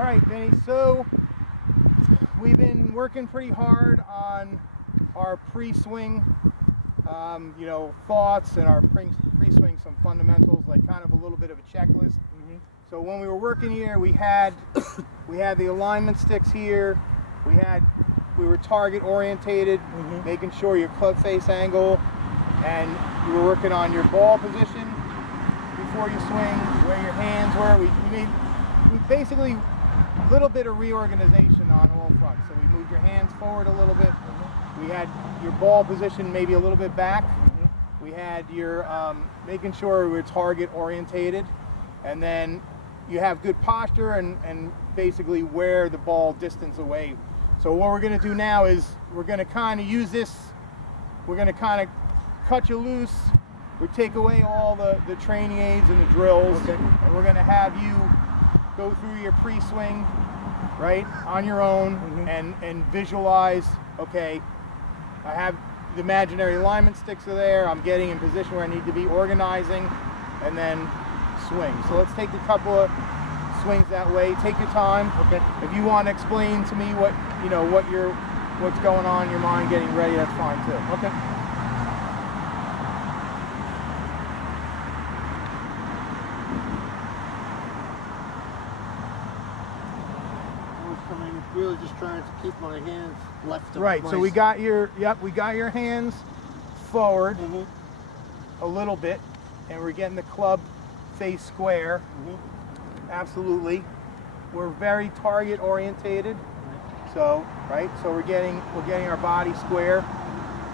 All right, Vinny, so we've been working pretty hard on our pre-swing, thoughts, and our pre-swing some fundamentals, like kind of a little bit of a checklist. So when we were working here, we had the alignment sticks here. We were target orientated, making sure your club face angle, and we were working on your ball position before you swing, where your hands were. We basically a little bit of reorganization on all fronts. So we moved your hands forward a little bit. We had your ball position maybe a little bit back. We had your making sure we were target orientated, and then you have good posture and basically where the ball distance away. So what we're going to do now is we're going to kind of use this. We're going to kind of cut you loose. We take away all the training aids and the drills, and we're going to have you go through your pre-swing, right, on your own, and visualize, okay, I have the imaginary alignment sticks are there, I'm getting in position where I need to be, organizing, and then swing. So let's take a couple of swings that way. Take your time. If you want to explain to me what's going on in your mind getting ready, that's fine too. Really just trying to keep my hands left of right. my... So we got your hands forward a little bit, and we're getting the club face square. Absolutely. We're very target orientated. So we're getting our body square.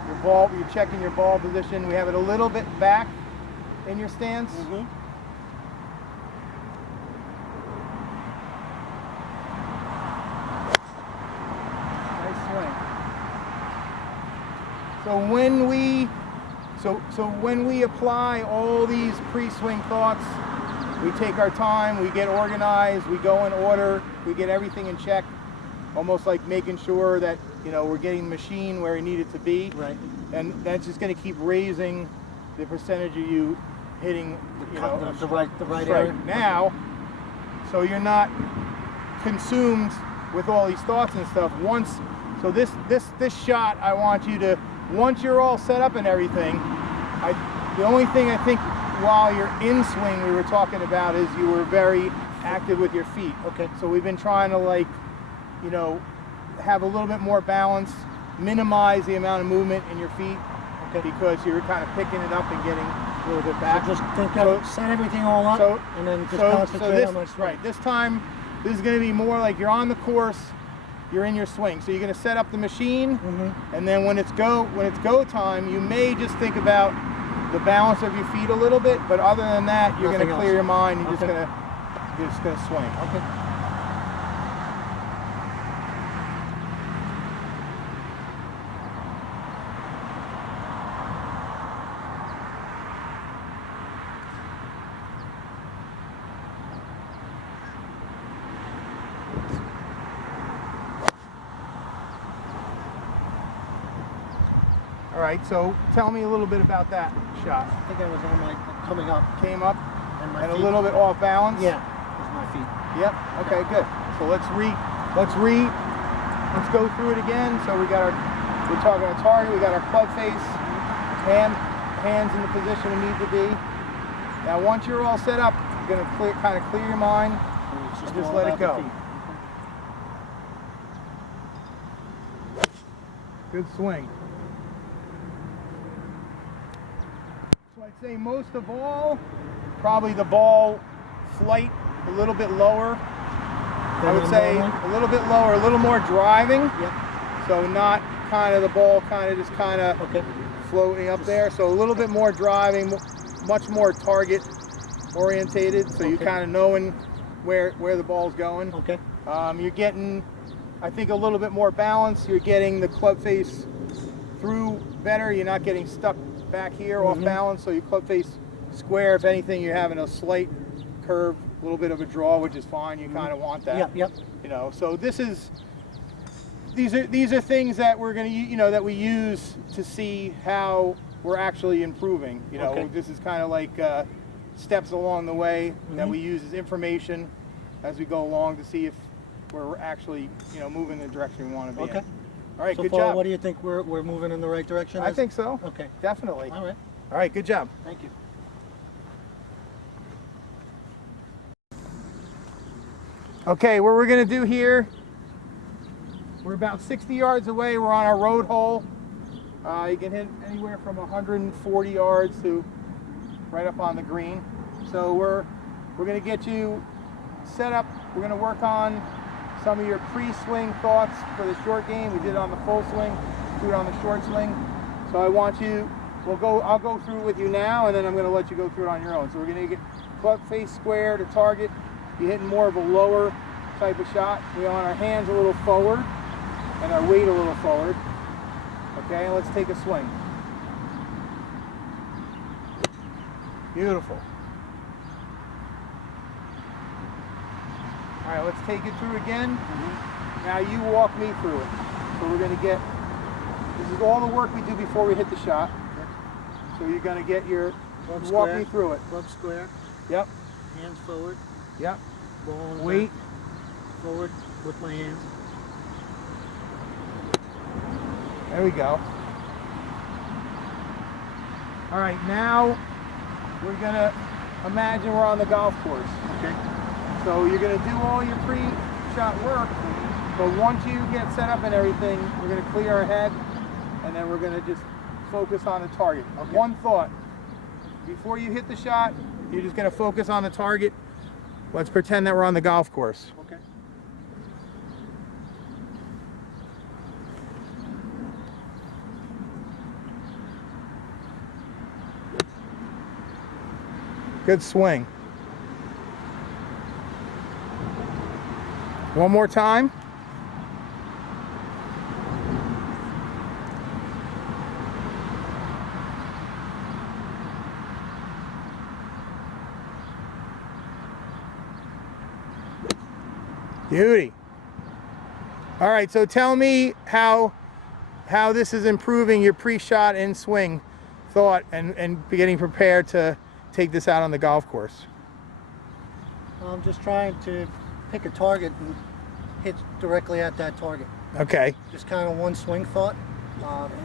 Your ball, you're checking your ball position. We have it a little bit back in your stance. So when we apply all these pre-swing thoughts, we take our time, we get organized, we go in order, we get everything in check, almost like making sure that we're getting the machine where we need it to be. Right. And that's just going to keep raising the percentage of you hitting the right area. Now, so you're not consumed with all these thoughts and stuff. So this shot, I want you to, once you're all set up and everything, the only thing I think while you're in swing we were talking about is you were very active with your feet. So we've been trying to have a little bit more balance, minimize the amount of movement in your feet, because you're kind of picking it up and getting a little bit back. So just set everything all up, and then just concentrate on my swing. Right, this time, this is going to be more like you're on the course, you're in your swing. So you're going to set up the machine, and then when it's go time, you may just think about the balance of your feet a little bit, but other than that, you're going to clear your mind. You're just going to swing. All right, so tell me a little bit about that shot. I think I was on my coming up. Came up and a little bit off balance? Yeah, it was my feet. Yep, okay, good. So let's go through it again. So we're talking our target, we got our club face, hands in the position we need to be. Now once you're all set up, you're gonna kind of clear your mind and just let it go. Good swing. I'd say most of all, probably the ball flight a little bit lower. I would say a little bit lower, a little more driving. So not kind of the ball just floating up there. So a little bit more driving, much more target orientated. So you're kind of knowing where the ball's going. You're getting, I think, a little bit more balance. You're getting the club face through better. You're not getting stuck back here off balance, so your club face square. If anything, you're having a slight curve, a little bit of a draw, which is fine. You kind of want that. So these are things that we're going to that we use to see how we're actually improving. This is kind of like steps along the way that we use as information as we go along to see if we're actually, you know, moving in the direction we want to be Okay. in. All right, So good far, job. what do you think we're moving in the right direction? I think so. Okay. Definitely. All right. All right, good job. Thank you. Okay, what we're going to do here, we're about 60 yards away. We're on our road hole. You can hit anywhere from 140 yards to right up on the green. So we're going to get you set up. We're going to work on some of your pre-swing thoughts for the short game. We did it on the full swing, do it on the short swing. So I want you, I'll go through it with you now, and then I'm going to let you go through it on your own. So we're going to get club face square to target. You're hitting more of a lower type of shot. We want our hands a little forward and our weight a little forward. Okay, and let's take a swing. Beautiful. All right, let's take it through again. Now you walk me through it. So we're going to get, this is all the work we do before we hit the shot. So you're going to get your, walk me through it. Club square. Yep. Hands forward. Yep. Ball on the Weight. back. Forward with my hands. There we go. All right, now we're going to imagine we're on the golf course. Okay. So you're going to do all your pre-shot work, but once you get set up and everything, we're going to clear our head, and then we're going to just focus on the target. Okay. One thought. Before you hit the shot, you're just going to focus on the target. Let's pretend that we're on the golf course. Okay. Good swing. One more time. Beauty. All right, so tell me how this is improving your pre-shot and swing thought and getting prepared to take this out on the golf course. I'm just trying to pick a target and hit directly at that target. Okay. Just kind of one swing thought,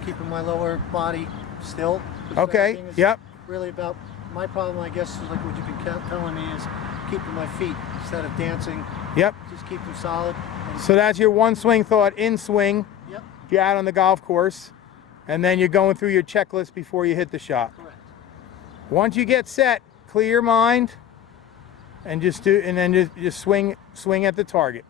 keeping my lower body still. Okay. Everything is Yep. Really about my problem, I guess, is like what you've been telling me, is keeping my feet instead of dancing. Yep. Just keep them solid. So that's your one swing thought in swing. Yep. If you're out on the golf course, and then you're going through your checklist before you hit the shot. Correct. Once you get set, clear your mind, and just swing at the target.